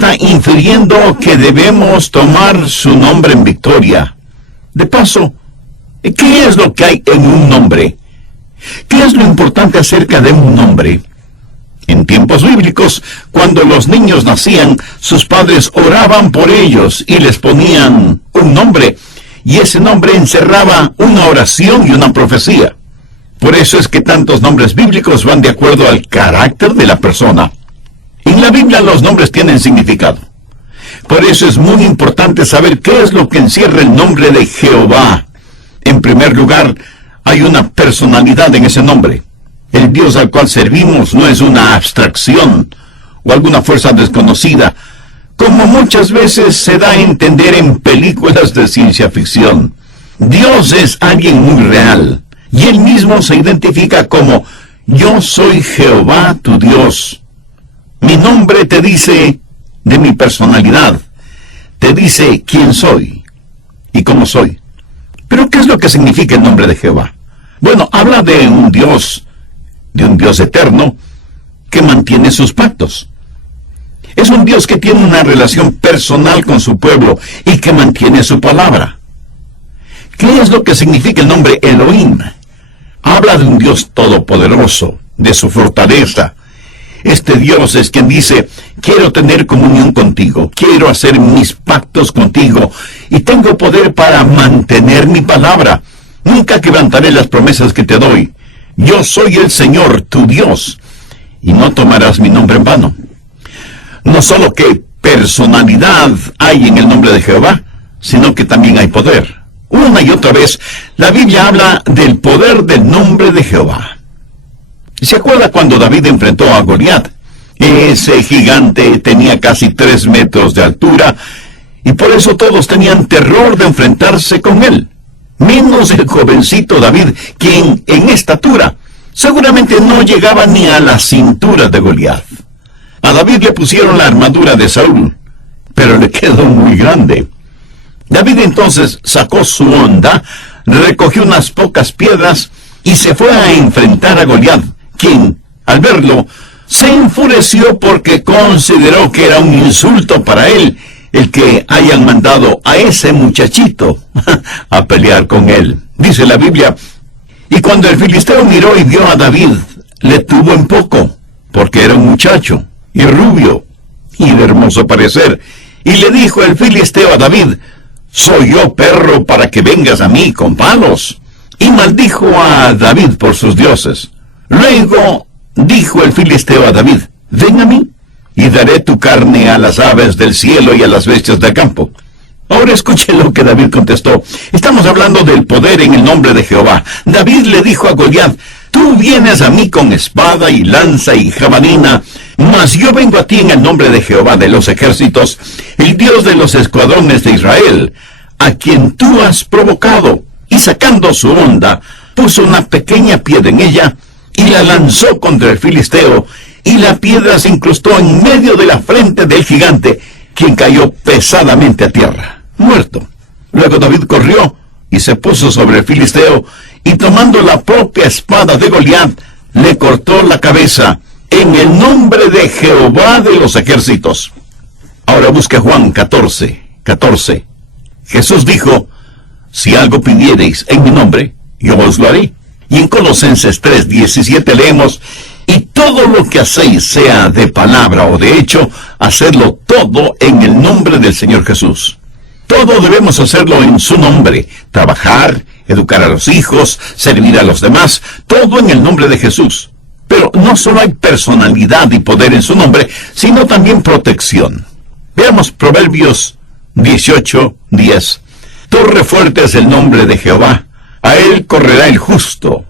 está infiriendo que debemos tomar su nombre en victoria. De paso, ¿qué es lo que hay en un nombre? ¿Qué es lo importante acerca de un nombre? En tiempos bíblicos, cuando los niños nacían, sus padres oraban por ellos y les ponían un nombre, y ese nombre encerraba una oración y una profecía. Por eso es que tantos nombres bíblicos van de acuerdo al carácter de la persona. En la Biblia los nombres tienen significado. Por eso es muy importante saber qué es lo que encierra el nombre de Jehová. En primer lugar, hay una personalidad en ese nombre. El Dios al cual servimos no es una abstracción o alguna fuerza desconocida, como muchas veces se da a entender en películas de ciencia ficción. Dios es alguien muy real, y Él mismo se identifica como Yo soy Jehová tu Dios. Mi nombre te dice de mi personalidad, te dice quién soy y cómo soy. Pero ¿qué es lo que significa el nombre de Jehová? Bueno, habla de un Dios eterno que mantiene sus pactos. Es un Dios que tiene una relación personal con su pueblo y que mantiene su palabra. ¿Qué es lo que significa el nombre Elohim? Habla de un Dios todopoderoso, de su fortaleza. Este Dios es quien dice, quiero tener comunión contigo, quiero hacer mis pactos contigo, y tengo poder para mantener mi palabra. Nunca quebrantaré las promesas que te doy. Yo soy el Señor, tu Dios, y no tomarás mi nombre en vano. No solo que personalidad hay en el nombre de Jehová, sino que también hay poder. Una y otra vez, la Biblia habla del poder del nombre de Jehová. ¿Se acuerda cuando David enfrentó a Goliat? Ese gigante tenía casi 3 metros de altura, y por eso todos tenían terror de enfrentarse con él. Menos el jovencito David, quien en estatura seguramente no llegaba ni a la cintura de Goliat. A David le pusieron la armadura de Saúl, pero le quedó muy grande. David entonces sacó su honda, recogió unas pocas piedras y se fue a enfrentar a Goliat, quien, al verlo, se enfureció porque consideró que era un insulto para él el que hayan mandado a ese muchachito a pelear con él. Dice la Biblia, y cuando el filisteo miró y vio a David, le tuvo en poco, porque era un muchacho, y rubio, y de hermoso parecer, y le dijo el filisteo a David, ¿soy yo perro para que vengas a mí con palos? Y maldijo a David por sus dioses. Luego dijo el filisteo a David, ven a mí, y daré tu carne a las aves del cielo y a las bestias del campo. Ahora escuche lo que David contestó. Estamos hablando del poder en el nombre de Jehová. David le dijo a Goliat, tú vienes a mí con espada y lanza y jabalina, mas yo vengo a ti en el nombre de Jehová de los ejércitos, el Dios de los escuadrones de Israel, a quien tú has provocado. Y sacando su honda, puso una pequeña piedra en ella, y la lanzó contra el filisteo, y la piedra se incrustó en medio de la frente del gigante, quien cayó pesadamente a tierra, muerto. Luego David corrió y se puso sobre el filisteo, y tomando la propia espada de Goliat, le cortó la cabeza, en el nombre de Jehová de los ejércitos. Ahora busque Juan 14:14. Jesús dijo, si algo pidiereis en mi nombre, yo os lo haré. Y en Colosenses 3:17 leemos, y todo lo que hacéis, sea de palabra o de hecho, hacedlo todo en el nombre del Señor Jesús. Todo debemos hacerlo en su nombre, trabajar, educar a los hijos, servir a los demás, todo en el nombre de Jesús. Pero no solo hay personalidad y poder en su nombre, sino también protección. Veamos Proverbios 18:10. Torre fuerte es el nombre de Jehová, a él correrá el justo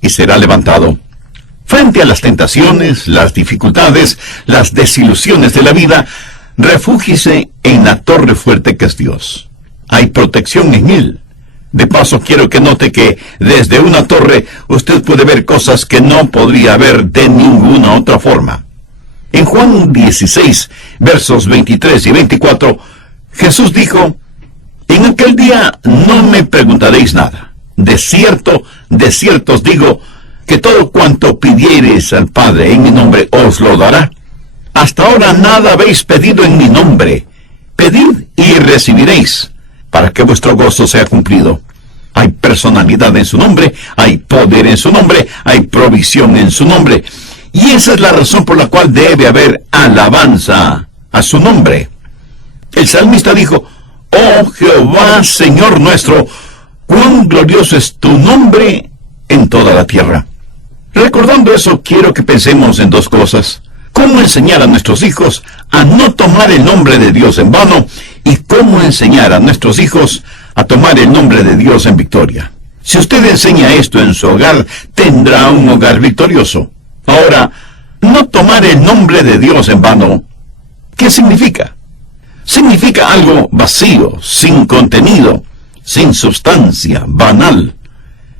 y será levantado. Frente a las tentaciones, las dificultades, las desilusiones de la vida, refúgiese en la torre fuerte que es Dios. Hay protección en Él. De paso, quiero que note que desde una torre usted puede ver cosas que no podría ver de ninguna otra forma. En Juan 16, versos 23 y 24, Jesús dijo, en aquel día no me preguntaréis nada. De cierto os digo, que todo cuanto pidiereis al Padre en mi nombre os lo dará. hasta ahora nada habéis pedido en mi nombre. Pedid y recibiréis, para que vuestro gozo sea cumplido. Hay personalidad en su nombre, hay poder en su nombre, hay provisión en su nombre. Y esa es la razón por la cual debe haber alabanza a su nombre. El salmista dijo: «Oh Jehová, Señor nuestro, cuán glorioso es tu nombre en toda la tierra». Recordando eso, quiero que pensemos en dos cosas: cómo enseñar a nuestros hijos a no tomar el nombre de Dios en vano, y cómo enseñar a nuestros hijos a tomar el nombre de Dios en victoria. Si usted enseña esto en su hogar, tendrá un hogar victorioso. Ahora, no tomar el nombre de Dios en vano, ¿qué significa? Significa algo vacío, sin contenido, sin sustancia, banal.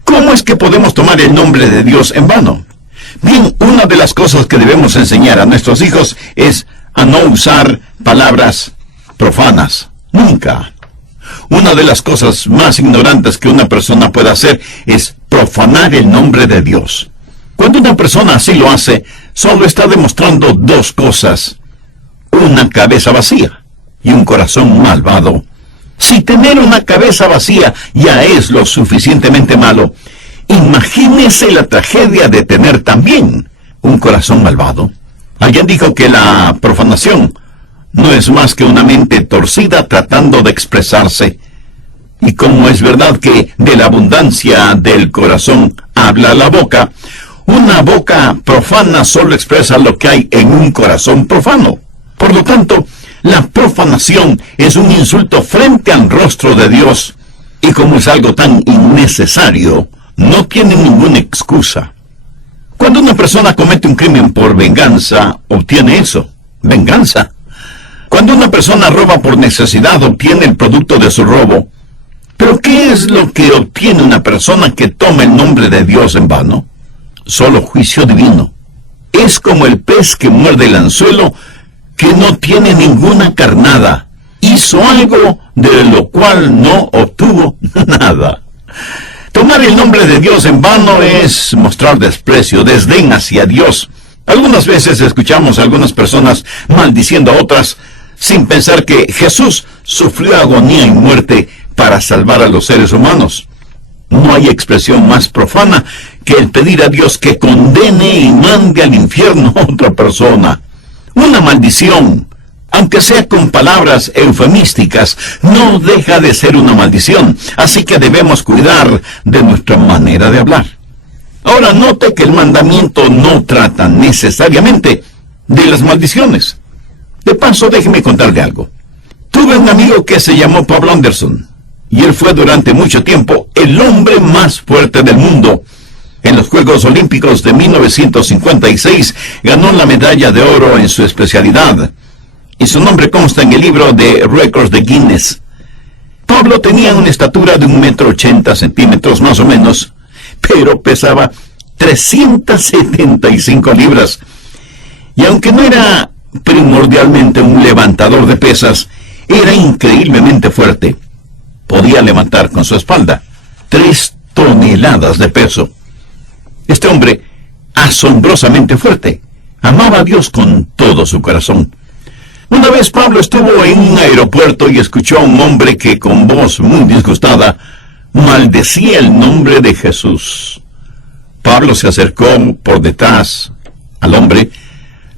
¿Cómo es que podemos tomar el nombre de Dios en vano? Bien, una de las cosas que debemos enseñar a nuestros hijos es a no usar palabras profanas. Nunca. Una de las cosas más ignorantes que una persona puede hacer es profanar el nombre de Dios. Cuando una persona así lo hace, solo está demostrando dos cosas: una cabeza vacía y un corazón malvado. Si tener una cabeza vacía ya es lo suficientemente malo, imagínese la tragedia de tener también un corazón malvado. Alguien dijo que la profanación no es más que una mente torcida tratando de expresarse. Y como es verdad que de la abundancia del corazón habla la boca, una boca profana solo expresa lo que hay en un corazón profano. Por lo tanto, la profanación es un insulto frente al rostro de Dios, y como es algo tan innecesario, no tiene ninguna excusa. Cuando una persona comete un crimen por venganza, obtiene eso, venganza. Cuando una persona roba por necesidad, obtiene el producto de su robo. ¿Pero qué es lo que obtiene una persona que toma el nombre de Dios en vano? Solo juicio divino. Es como el pez que muerde el anzuelo, que no tiene ninguna carnada. Hizo algo de lo cual no obtuvo nada. Tomar el nombre de Dios en vano es mostrar desprecio, desdén hacia Dios. Algunas veces escuchamos a algunas personas maldiciendo a otras, sin pensar que Jesús sufrió agonía y muerte para salvar a los seres humanos. No hay expresión más profana que el pedir a Dios que condene y mande al infierno a otra persona. Una maldición, aunque sea con palabras eufemísticas, no deja de ser una maldición, así que debemos cuidar de nuestra manera de hablar. Ahora note que el mandamiento no trata necesariamente de las maldiciones. De paso, déjeme contarle algo. Tuve un amigo que se llamó Pablo Anderson, y él fue durante mucho tiempo el hombre más fuerte del mundo. En los Juegos Olímpicos de 1956 ganó la medalla de oro en su especialidad, y su nombre consta en el libro de récords de Guinness. Pablo tenía una estatura de 1,80 m más o menos, pero pesaba 375 libras. Y aunque no era primordialmente un levantador de pesas, era increíblemente fuerte. Podía levantar con su espalda 3 toneladas de peso. Este hombre, asombrosamente fuerte, amaba a Dios con todo su corazón. Una vez Pablo estuvo en un aeropuerto y escuchó a un hombre que, con voz muy disgustada, maldecía el nombre de Jesús. Pablo se acercó por detrás al hombre,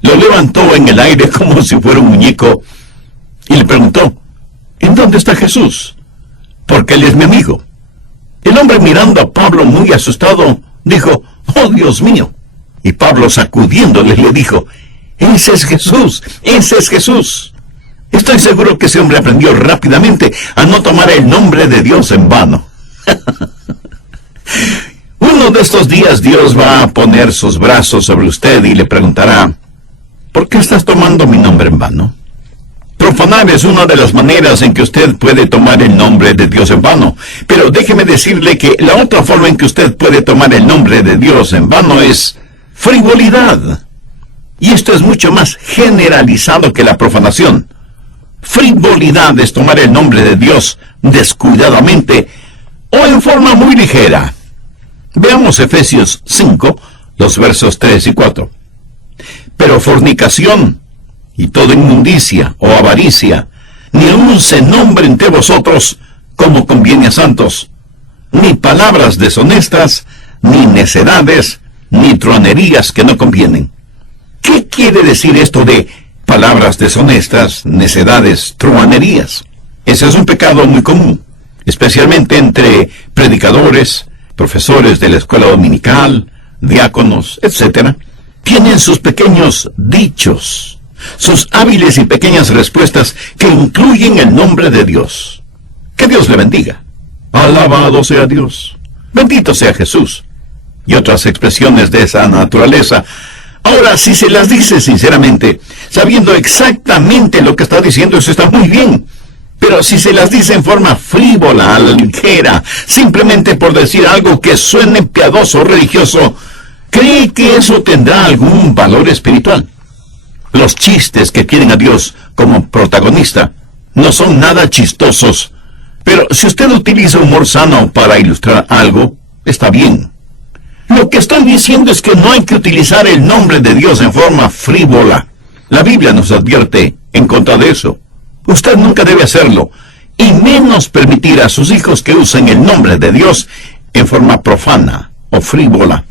lo levantó en el aire como si fuera un muñeco y le preguntó: ¿en dónde está Jesús? Porque él es mi amigo. El hombre, mirando a Pablo muy asustado, dijo: ¡oh, Dios mío! Y Pablo, sacudiéndole, le dijo: ¡ese es Jesús! ¡Ese es Jesús! Estoy seguro que ese hombre aprendió rápidamente a no tomar el nombre de Dios en vano. Uno de estos días Dios va a poner sus brazos sobre usted y le preguntará: ¿por qué estás tomando mi nombre en vano? Profanar es una de las maneras en que usted puede tomar el nombre de Dios en vano. Pero déjeme decirle que la otra forma en que usted puede tomar el nombre de Dios en vano es frivolidad. Y esto es mucho más generalizado que la profanación. Frivolidad es tomar el nombre de Dios descuidadamente o en forma muy ligera. Veamos Efesios 5, los versos 3 y 4. Pero fornicación y toda inmundicia o avaricia, ni aun se nombre entre vosotros como conviene a santos, ni palabras deshonestas, ni necedades, ni truanerías que no convienen. ¿Qué quiere decir esto de palabras deshonestas, necedades, truanerías? Ese es un pecado muy común, especialmente entre predicadores, profesores de la escuela dominical, diáconos, etc. Tienen sus pequeños dichos, sus hábiles y pequeñas respuestas que incluyen el nombre de Dios. Que Dios le bendiga. Alabado sea Dios. Bendito sea Jesús. Y otras expresiones de esa naturaleza. Ahora, si se las dice sinceramente, sabiendo exactamente lo que está diciendo, eso está muy bien. Pero si se las dice en forma frívola, ligera, simplemente por decir algo que suene piadoso o religioso, ¿cree que eso tendrá algún valor espiritual? Los chistes que tienen a Dios como protagonista no son nada chistosos, pero si usted utiliza humor sano para ilustrar algo, está bien. Lo que estoy diciendo es que no hay que utilizar el nombre de Dios en forma frívola. La Biblia nos advierte en contra de eso. Usted nunca debe hacerlo, y menos permitir a sus hijos que usen el nombre de Dios en forma profana o frívola.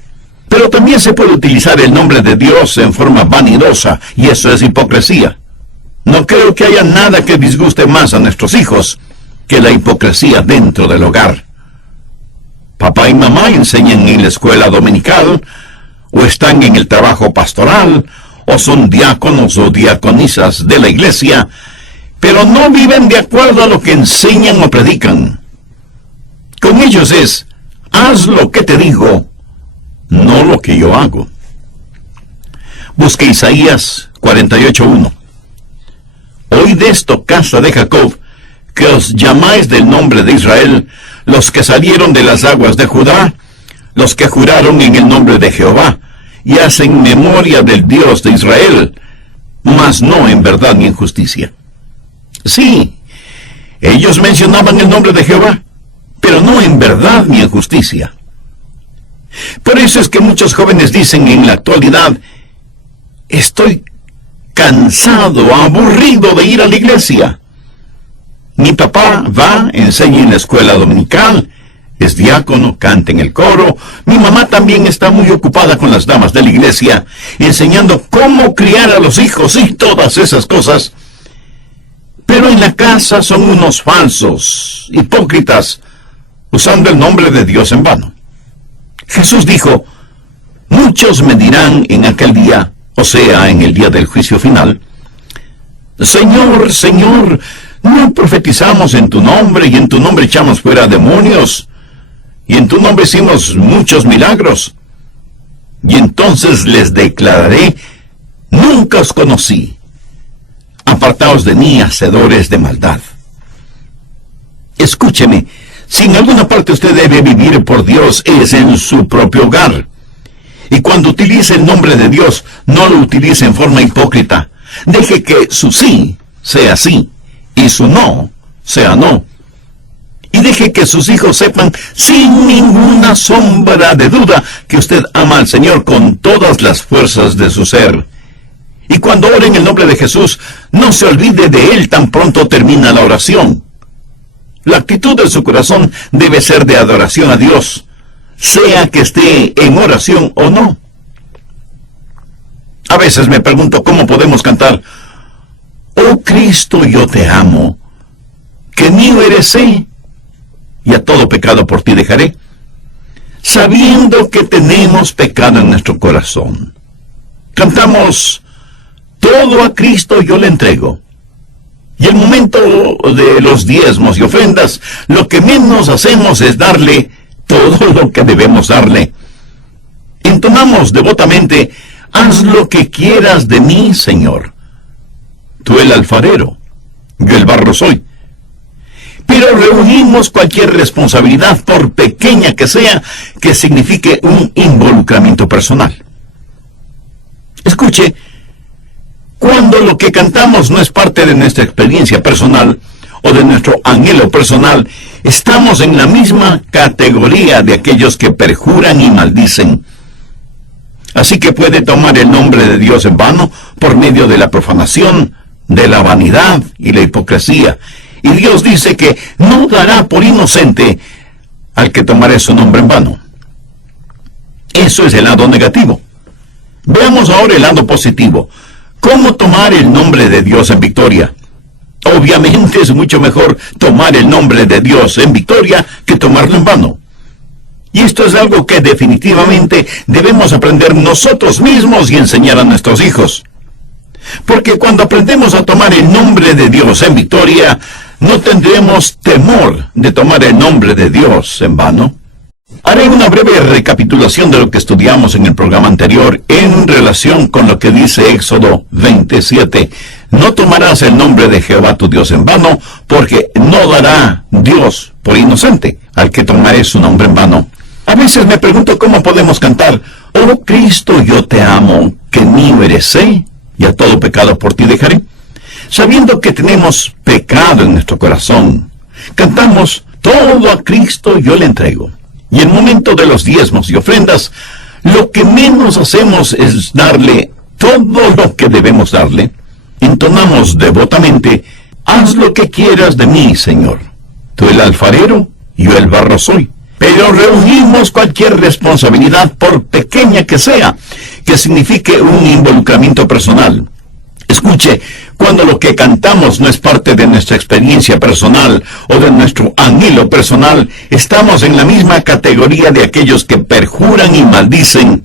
Pero también se puede utilizar el nombre de Dios en forma vanidosa, y eso es hipocresía. No creo que haya nada que disguste más a nuestros hijos que la hipocresía dentro del hogar. Papá y mamá enseñan en la escuela dominical, o están en el trabajo pastoral, o son diáconos o diaconisas de la iglesia, pero no viven de acuerdo a lo que enseñan o predican. Con ellos es, haz lo que te digo, no lo que yo hago. Busque Isaías 48:1. Oíd esto, casa de Jacob, que os llamáis del nombre de Israel, los que salieron de las aguas de Judá, los que juraron en el nombre de Jehová, y hacen memoria del Dios de Israel, mas no en verdad ni en justicia. Sí, ellos mencionaban el nombre de Jehová, pero no en verdad ni en justicia. Por eso es que muchos jóvenes dicen en la actualidad, estoy cansado, aburrido de ir a la iglesia. Mi papá va, enseña en la escuela dominical, es diácono, canta en el coro. Mi mamá también está muy ocupada con las damas de la iglesia, enseñando cómo criar a los hijos y todas esas cosas. Pero en la casa son unos falsos, hipócritas, usando el nombre de Dios en vano. Jesús dijo, muchos me dirán en aquel día, o sea, en el día del juicio final, Señor, Señor, ¿no profetizamos en tu nombre, y en tu nombre echamos fuera demonios, y en tu nombre hicimos muchos milagros? Y entonces les declararé, nunca os conocí. Apartaos de mí, hacedores de maldad. Escúcheme, si en alguna parte usted debe vivir por Dios, es en su propio hogar. Y cuando utilice el nombre de Dios, no lo utilice en forma hipócrita. Deje que su sí sea sí, y su no sea no. Y deje que sus hijos sepan, sin ninguna sombra de duda, que usted ama al Señor con todas las fuerzas de su ser. Y cuando ore en el nombre de Jesús, no se olvide de Él tan pronto termina la oración. La actitud de su corazón debe ser de adoración a Dios, sea que esté en oración o no. A veces me pregunto cómo podemos cantar, oh Cristo, yo te amo, que mío eres, y a todo pecado por ti dejaré, sabiendo que tenemos pecado en nuestro corazón. Cantamos, todo a Cristo yo le entrego. Y el momento de los diezmos y ofrendas, lo que menos hacemos es darle todo lo que debemos darle. Entonamos devotamente, haz lo que quieras de mí, Señor. Tú el alfarero, yo el barro soy. Pero reunimos cualquier responsabilidad, por pequeña que sea, que signifique un involucramiento personal. Escuche, cuando lo que cantamos no es parte de nuestra experiencia personal o de nuestro anhelo personal, estamos en la misma categoría de aquellos que perjuran y maldicen. Así que puede tomar el nombre de Dios en vano por medio de la profanación, de la vanidad y la hipocresía. Y Dios dice que no dará por inocente al que tomare su nombre en vano. Eso es el lado negativo. Veamos ahora el lado positivo. ¿Cómo tomar el nombre de Dios en victoria? Obviamente es mucho mejor tomar el nombre de Dios en victoria que tomarlo en vano. Y esto es algo que definitivamente debemos aprender nosotros mismos y enseñar a nuestros hijos. Porque cuando aprendemos a tomar el nombre de Dios en victoria, no tendremos temor de tomar el nombre de Dios en vano. Haré una breve recapitulación de lo que estudiamos en el programa anterior en relación con lo que dice Éxodo 27. No tomarás el nombre de Jehová tu Dios en vano, porque no dará Dios por inocente al que tomare su nombre en vano. A veces me pregunto cómo podemos cantar, oh Cristo, yo te amo, que mío eres, y a todo pecado por ti dejaré. Sabiendo que tenemos pecado en nuestro corazón, cantamos, todo a Cristo yo le entrego. Y en el momento de los diezmos y ofrendas, lo que menos hacemos es darle todo lo que debemos darle. Entonamos devotamente, haz lo que quieras de mí, Señor. Tú el alfarero, yo el barro soy. Pero reunimos cualquier responsabilidad, por pequeña que sea, que signifique un involucramiento personal. Escuche, cuando lo que cantamos no es parte de nuestra experiencia personal o de nuestro anhelo personal, estamos en la misma categoría de aquellos que perjuran y maldicen.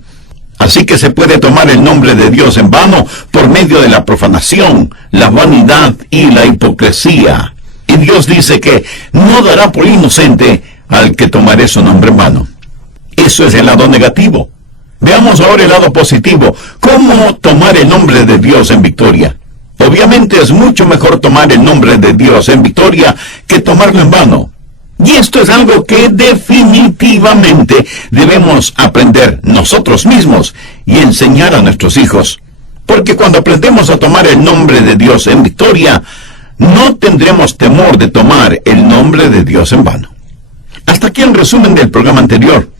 Así que se puede tomar el nombre de Dios en vano por medio de la profanación, la vanidad y la hipocresía. Y Dios dice que no dará por inocente al que tomare su nombre en vano. Eso es el lado negativo. Veamos ahora el lado positivo. ¿Cómo tomar el nombre de Dios en victoria? Obviamente es mucho mejor tomar el nombre de Dios en victoria que tomarlo en vano. Y esto es algo que definitivamente debemos aprender nosotros mismos y enseñar a nuestros hijos. Porque cuando aprendemos a tomar el nombre de Dios en victoria, no tendremos temor de tomar el nombre de Dios en vano. Hasta aquí el resumen del programa anterior.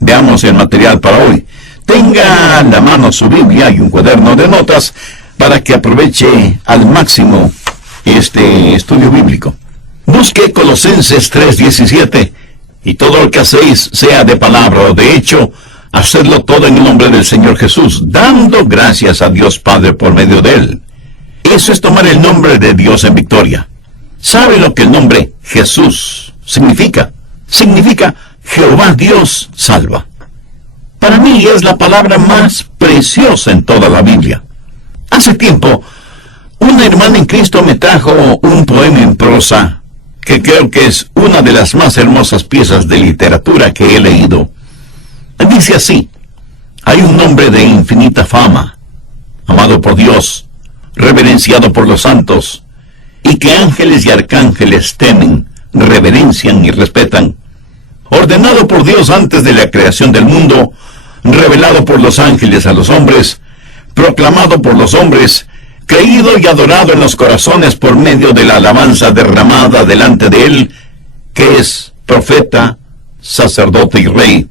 Veamos el material para hoy. Tenga a la mano su Biblia y un cuaderno de notas para que aproveche al máximo este estudio bíblico. Busque Colosenses 3:17, y todo lo que hacéis, sea de palabra o de hecho, hacedlo todo en el nombre del Señor Jesús, dando gracias a Dios Padre por medio de Él. Eso es tomar el nombre de Dios en victoria. ¿Sabe lo que el nombre Jesús significa? Significa Jehová Dios salva. Para mí es la palabra más preciosa en toda la Biblia. Hace tiempo, una hermana en Cristo me trajo un poema en prosa que creo que es una de las más hermosas piezas de literatura que he leído. Dice así: hay un nombre de infinita fama, amado por Dios, reverenciado por los santos, y que ángeles y arcángeles temen, reverencian y respetan. Ordenado por Dios antes de la creación del mundo, revelado por los ángeles a los hombres, proclamado por los hombres, creído y adorado en los corazones por medio de la alabanza derramada delante de Él, que es profeta, sacerdote y rey.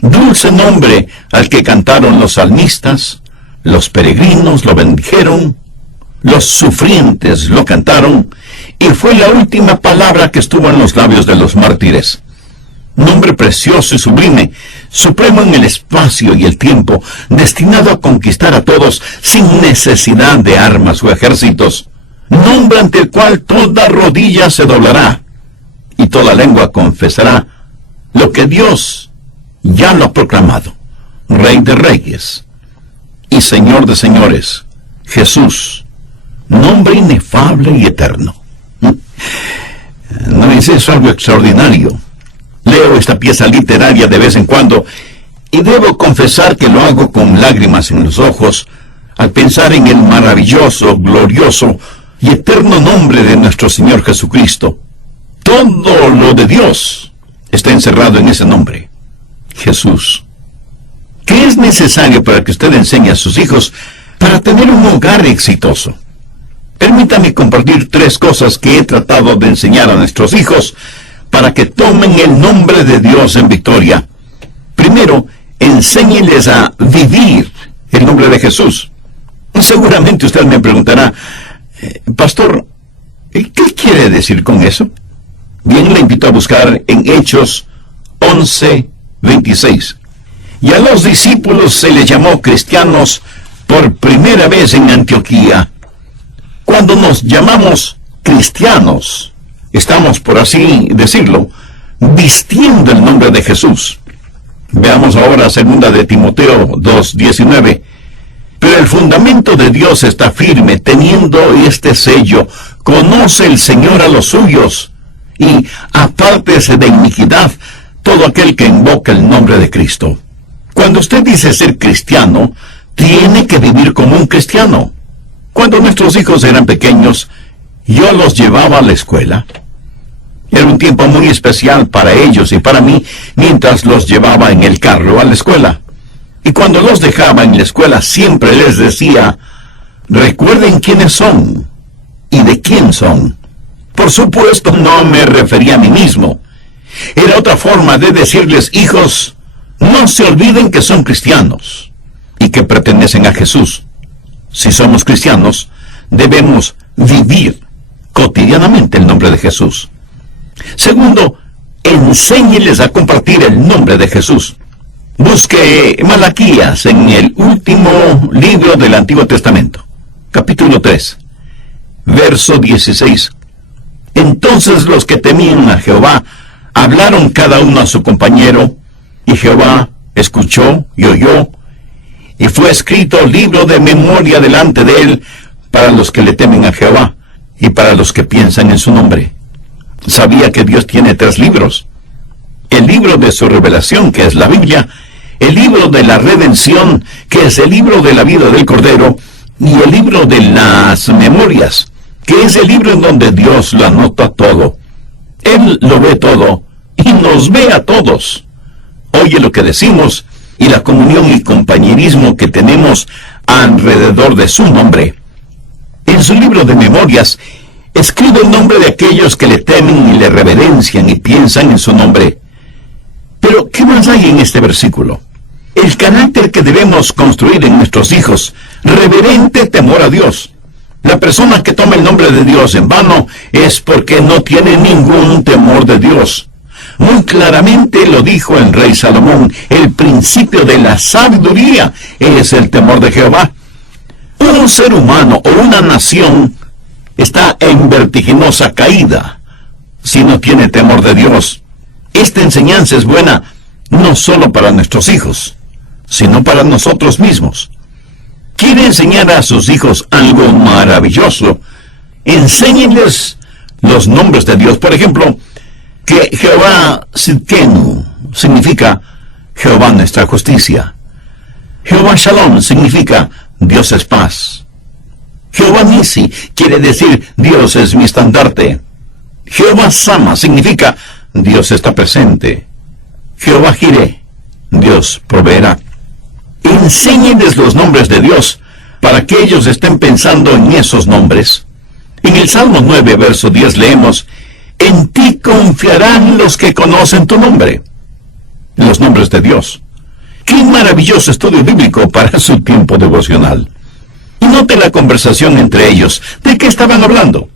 Dulce nombre al que cantaron los salmistas, los peregrinos lo bendijeron, los sufrientes lo cantaron, y fue la última palabra que estuvo en los labios de los mártires. Nombre precioso y sublime, supremo en el espacio y el tiempo, destinado a conquistar a todos sin necesidad de armas o ejércitos. Nombre ante el cual toda rodilla se doblará y toda lengua confesará lo que Dios ya lo ha proclamado. Rey de reyes y Señor de señores, Jesús, nombre inefable y eterno. ¿No es eso algo extraordinario? Leo esta pieza literaria de vez en cuando y debo confesar que lo hago con lágrimas en los ojos al pensar en el maravilloso, glorioso y eterno nombre de nuestro Señor Jesucristo. Todo lo de Dios está encerrado en ese nombre, Jesús. ¿Qué es necesario para que usted enseñe a sus hijos para tener un hogar exitoso? Permítame compartir 3 cosas que he tratado de enseñar a nuestros hijos para que tomen el nombre de Dios en victoria. Primero, enséñeles a vivir el nombre de Jesús. Seguramente usted me preguntará, pastor, ¿qué quiere decir con eso? Bien, le invito a buscar en Hechos 11:26. Y a los discípulos se les llamó cristianos por primera vez en Antioquía. Cuando nos llamamos cristianos, estamos, por así decirlo, vistiendo el nombre de Jesús. Veamos ahora 2 de Timoteo 2:19. Pero el fundamento de Dios está firme, teniendo este sello: conoce el Señor a los suyos, y apártese de iniquidad todo aquel que invoca el nombre de Cristo. Cuando usted dice ser cristiano, tiene que vivir como un cristiano. Cuando nuestros hijos eran pequeños, yo los llevaba a la escuela. Era un tiempo muy especial para ellos y para mí, mientras los llevaba en el carro a la escuela. Y cuando los dejaba en la escuela, siempre les decía: recuerden quiénes son y de quién son. Por supuesto, no me refería a mí mismo. Era otra forma de decirles: hijos, no se olviden que son cristianos y que pertenecen a Jesús. Si somos cristianos, debemos vivir cotidianamente el nombre de Jesús. Segundo, enséñeles a compartir el nombre de Jesús. Busque Malaquías en el último libro del Antiguo Testamento, capítulo 3, verso 16. Entonces los que temían a Jehová hablaron cada uno a su compañero, y Jehová escuchó y oyó, y fue escrito libro de memoria delante de él para los que le temen a Jehová y para los que piensan en su nombre. Sabía que Dios tiene 3 libros: el libro de su revelación, que es la Biblia; el libro de la redención, que es el libro de la vida del Cordero; y el libro de las memorias, que es el libro en donde Dios lo anota todo. Él lo ve todo y nos ve a todos. Oye lo que decimos y la comunión y compañerismo que tenemos alrededor de su nombre. En su libro de memorias, escribe el nombre de aquellos que le temen y le reverencian y piensan en su nombre. Pero, ¿qué más hay en este versículo? El carácter que debemos construir en nuestros hijos: reverente temor a Dios. La persona que toma el nombre de Dios en vano es porque no tiene ningún temor de Dios. Muy claramente lo dijo el rey Salomón: el principio de la sabiduría es el temor de Jehová. Un ser humano o una nación está en vertiginosa caída si no tiene temor de Dios. Esta enseñanza es buena no solo para nuestros hijos, sino para nosotros mismos. ¿Quiere enseñar a sus hijos algo maravilloso? Enséñenles los nombres de Dios. Por ejemplo, que Jehová Sidkenu significa Jehová nuestra justicia. Jehová Shalom significa Dios es paz. Jehová Nisi quiere decir Dios es mi estandarte. Jehová Sama significa Dios está presente. Jehová Jireh, Dios proveerá. Enséñenles los nombres de Dios para que ellos estén pensando en esos nombres. En el Salmo 9, verso 10 leemos: en ti confiarán los que conocen tu nombre. Los nombres de Dios. ¡Qué maravilloso estudio bíblico para su tiempo devocional! Y note la conversación entre ellos. ¿De qué estaban hablando?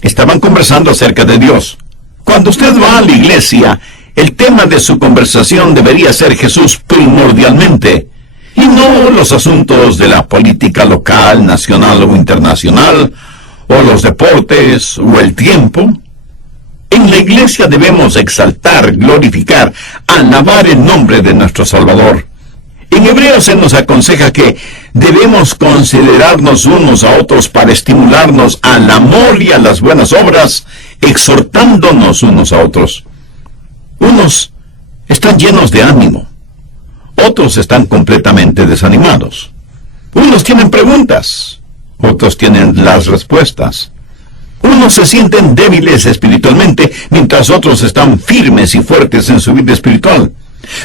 Estaban conversando acerca de Dios. Cuando usted va a la iglesia, el tema de su conversación debería ser Jesús primordialmente, y no los asuntos de la política local, nacional o internacional, o los deportes, o el tiempo. En la iglesia debemos exaltar, glorificar, alabar el nombre de nuestro Salvador. En Hebreos se nos aconseja que debemos considerarnos unos a otros para estimularnos al amor y a las buenas obras, exhortándonos unos a otros. Unos están llenos de ánimo, otros están completamente desanimados. Unos tienen preguntas, otros tienen las respuestas. Unos se sienten débiles espiritualmente, mientras otros están firmes y fuertes en su vida espiritual.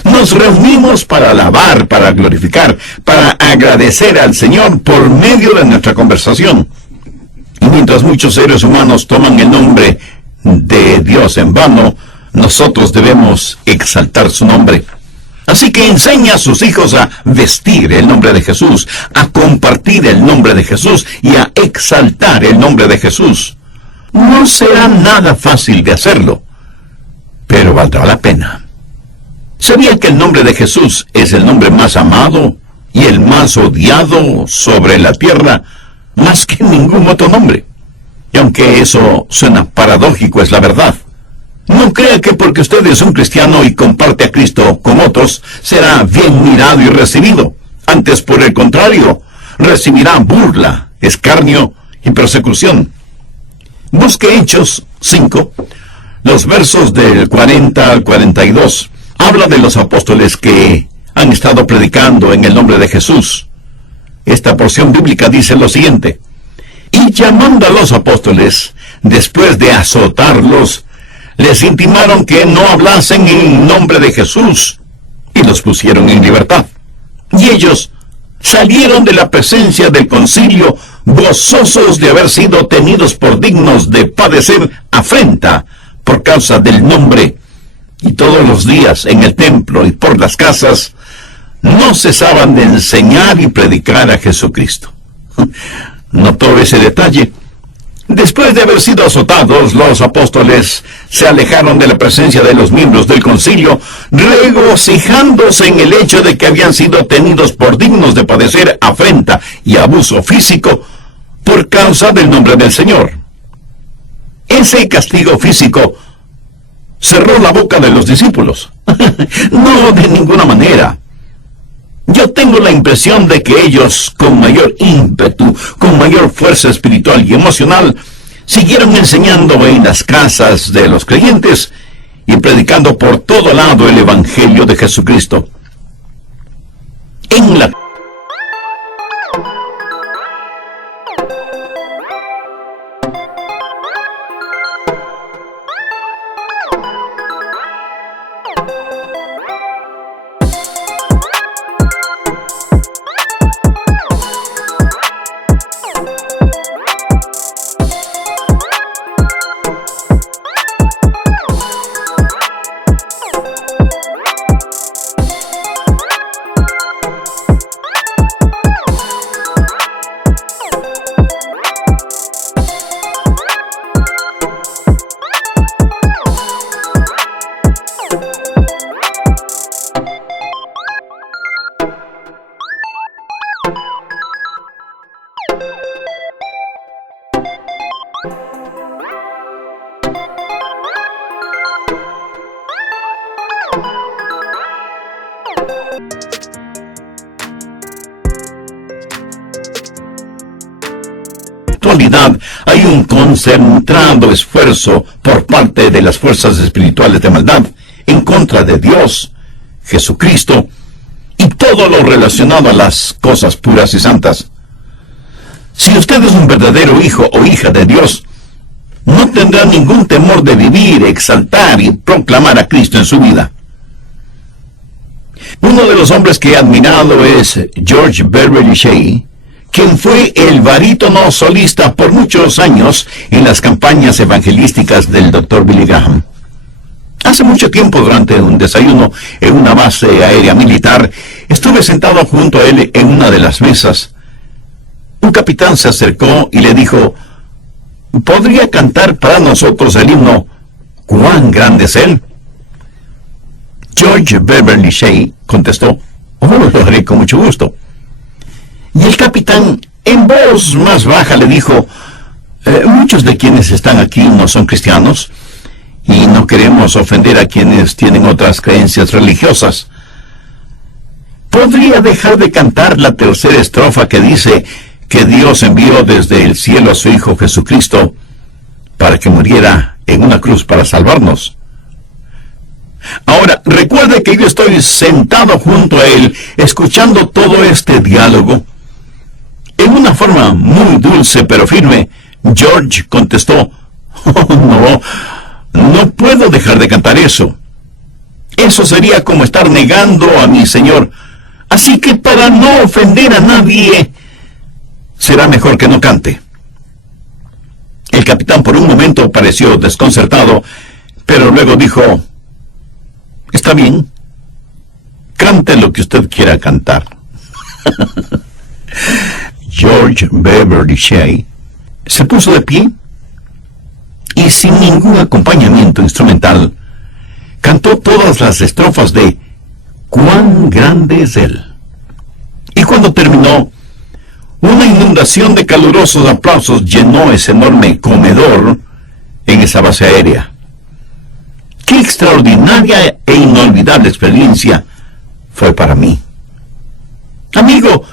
Nos reunimos para alabar, para glorificar, para agradecer al Señor por medio de nuestra conversación. Y mientras muchos seres humanos toman el nombre de Dios en vano, nosotros debemos exaltar su nombre. Así que enseña a sus hijos a vestir el nombre de Jesús, a compartir el nombre de Jesús y a exaltar el nombre de Jesús. No será nada fácil de hacerlo, pero valdrá la pena. ¿Sabía que el nombre de Jesús es el nombre más amado y el más odiado sobre la tierra, más que ningún otro nombre? Y aunque eso suena paradójico, es la verdad. No crea que porque usted es un cristiano y comparte a Cristo con otros, será bien mirado y recibido. Antes, por el contrario, recibirá burla, escarnio y persecución. Busque Hechos 5, los versos del 40 al 42. Habla de los apóstoles que han estado predicando en el nombre de Jesús. Esta porción bíblica dice lo siguiente: y llamando a los apóstoles, después de azotarlos, les intimaron que no hablasen en nombre de Jesús, y los pusieron en libertad. Y ellos salieron de la presencia del concilio, gozosos de haber sido tenidos por dignos de padecer afrenta por causa del nombre. Y todos los días en el templo y por las casas no cesaban de enseñar y predicar a Jesucristo. ¿Notó ese detalle? Después de haber sido azotados, los apóstoles se alejaron de la presencia de los miembros del concilio, regocijándose en el hecho de que habían sido tenidos por dignos de padecer afrenta y abuso físico por causa del nombre del Señor. Ese castigo físico cerró la boca de los discípulos. No, de ninguna manera. Yo tengo la impresión de que ellos, con mayor ímpetu, con mayor fuerza espiritual y emocional, siguieron enseñando en las casas de los creyentes y predicando por todo lado el Evangelio de Jesucristo. En la actualidad hay un concentrado esfuerzo por parte de las fuerzas espirituales de maldad en contra de Dios, Jesucristo y todo lo relacionado a las cosas puras y santas. Si usted es un verdadero hijo o hija de Dios, no tendrá ningún temor de vivir, exaltar y proclamar a Cristo en su vida. Uno de los hombres que he admirado es George Beverly Shea, quien fue el barítono solista por muchos años en las campañas evangelísticas del Dr. Billy Graham. Hace mucho tiempo, durante un desayuno en una base aérea militar, estuve sentado junto a él en una de las mesas. Un capitán se acercó y le dijo: ¿podría cantar para nosotros el himno ¿Cuán grande es Él? George Beverly Shea contestó: oh, lo haré con mucho gusto. Y el capitán, en voz más baja, le dijo: muchos de quienes están aquí no son cristianos, y no queremos ofender a quienes tienen otras creencias religiosas. ¿Podría dejar de cantar la tercera estrofa que dice que Dios envió desde el cielo a su Hijo Jesucristo para que muriera en una cruz para salvarnos? Ahora, recuerde que yo estoy sentado junto a él, escuchando todo este diálogo. En una forma muy dulce pero firme, George contestó: oh, no puedo dejar de cantar eso. Eso sería como estar negando a mi Señor. Así que para no ofender a nadie, será mejor que no cante. El capitán por un momento pareció desconcertado, pero luego dijo: está bien, Cante lo que usted quiera cantar. George Beverly Shea se puso de pie y sin ningún acompañamiento instrumental cantó todas las estrofas de «Cuán grande es Él». Y cuando terminó, una inundación de calurosos aplausos llenó ese enorme comedor en esa base aérea. ¡Qué extraordinaria e inolvidable experiencia fue para mí! Amigo,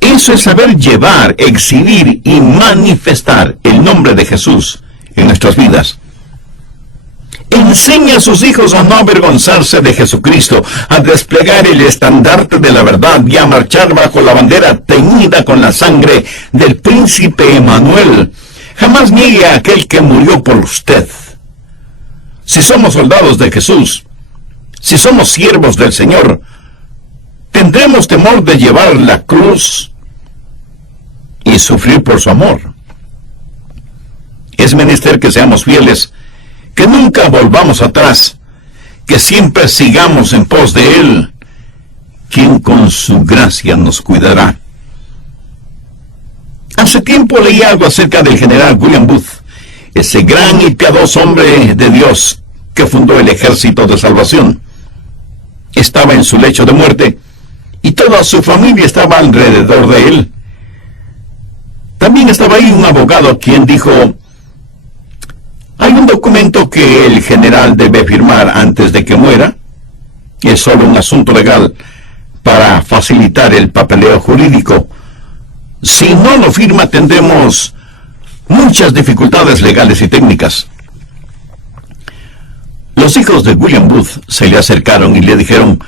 eso es saber llevar, exhibir y manifestar el nombre de Jesús en nuestras vidas. Enseña a sus hijos a no avergonzarse de Jesucristo, a desplegar el estandarte de la verdad y a marchar bajo la bandera teñida con la sangre del príncipe Emmanuel. Jamás niegue a aquel que murió por usted. Si somos soldados de Jesús, si somos siervos del Señor, tendremos temor de llevar la cruz y sufrir por su amor. Es menester que seamos fieles, que nunca volvamos atrás, que siempre sigamos en pos de Él, quien con su gracia nos cuidará. Hace tiempo leí algo acerca del general William Booth, ese gran y piadoso hombre de Dios que fundó el Ejército de Salvación. Estaba en su lecho de muerte y toda su familia estaba alrededor de él. También estaba ahí un abogado quien dijo: hay un documento que el general debe firmar antes de que muera. Es solo un asunto legal para facilitar el papeleo jurídico. Si no lo firma, tendremos muchas dificultades legales y técnicas. Los hijos de William Booth se le acercaron y le dijeron: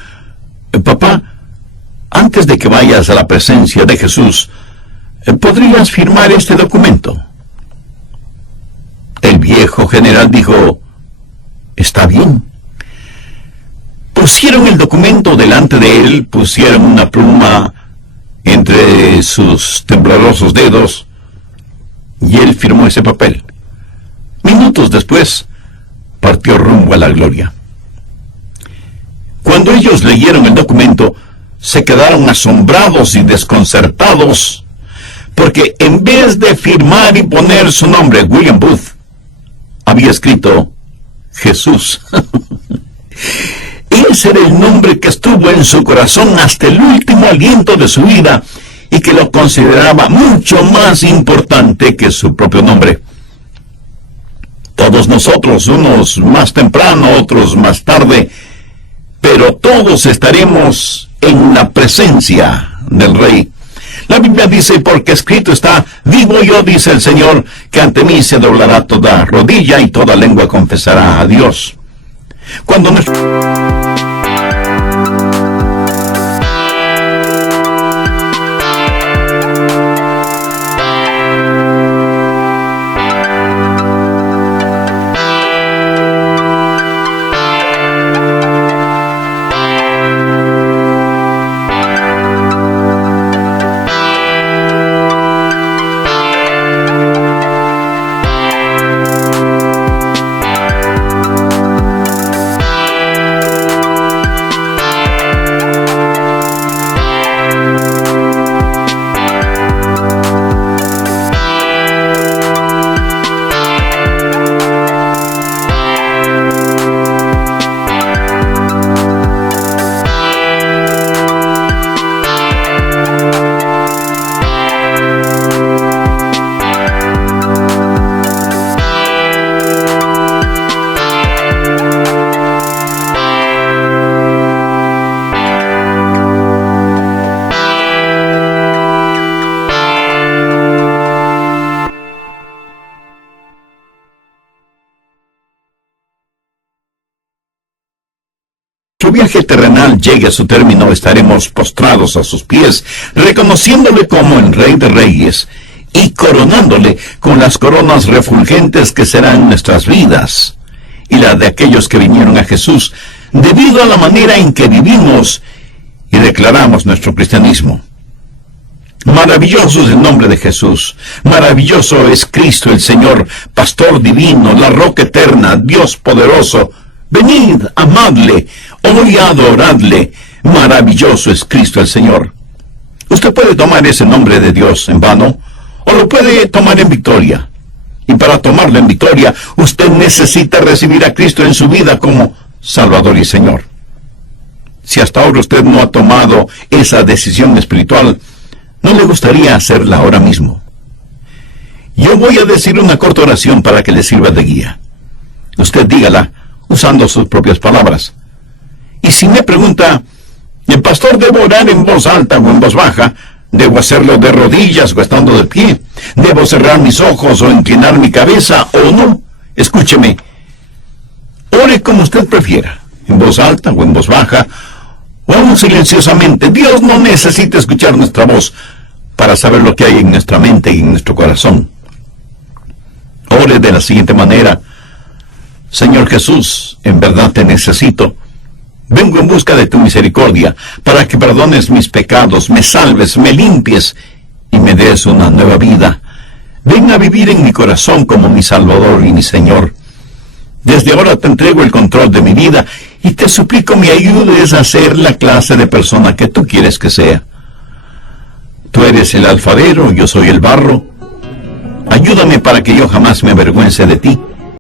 papá, antes de que vayas a la presencia de Jesús, ¿podrías firmar este documento? El viejo general dijo: está bien. Pusieron el documento delante de él, pusieron una pluma entre sus temblorosos dedos, y él firmó ese papel. Minutos después, partió rumbo a la gloria. Cuando ellos leyeron el documento, se quedaron asombrados y desconcertados, porque en vez de firmar y poner su nombre, William Booth, había escrito Jesús. Ese era el nombre que estuvo en su corazón hasta el último aliento de su vida y que lo consideraba mucho más importante que su propio nombre. Todos nosotros, unos más temprano, otros más tarde, pero todos estaremos en la presencia del Rey. La Biblia dice: porque escrito está, vivo yo, dice el Señor, que ante mí se doblará toda rodilla y toda lengua confesará a Dios. Cuando viaje terrenal llegue a su término, estaremos postrados a sus pies, reconociéndole como el Rey de Reyes y coronándole con las coronas refulgentes que serán nuestras vidas y la de aquellos que vinieron a Jesús debido a la manera en que vivimos y declaramos nuestro cristianismo. Maravilloso es el nombre de Jesús, maravilloso es Cristo el Señor, Pastor divino, la roca eterna, Dios poderoso. Venid, amadle, hoy adoradle, Maravilloso es Cristo el Señor. Usted puede tomar ese nombre de Dios en vano, o lo puede tomar en victoria. Y para tomarlo en victoria, usted necesita recibir a Cristo en su vida como Salvador y Señor. Si hasta ahora usted no ha tomado esa decisión espiritual, ¿no le gustaría hacerla ahora mismo? Yo voy a decir una corta oración para que le sirva de guía. Usted dígala usando sus propias palabras. Y si me pregunta, ¿el pastor debo orar en voz alta o en voz baja? ¿Debo hacerlo de rodillas o estando de pie? ¿Debo cerrar mis ojos o inclinar mi cabeza o no? Escúcheme. Ore como usted prefiera, en voz alta o en voz baja, o aún silenciosamente. Dios no necesita escuchar nuestra voz para saber lo que hay en nuestra mente y en nuestro corazón. Ore de la siguiente manera: Señor Jesús, en verdad te necesito. Vengo en busca de tu misericordia, para que perdones mis pecados, me salves, me limpies y me des una nueva vida. Ven a vivir en mi corazón como mi Salvador y mi Señor. Desde ahora te entrego el control de mi vida y te suplico me ayudes a ser la clase de persona que tú quieres que sea. Tú eres el alfarero, yo soy el barro. Ayúdame para que yo jamás me avergüence de ti,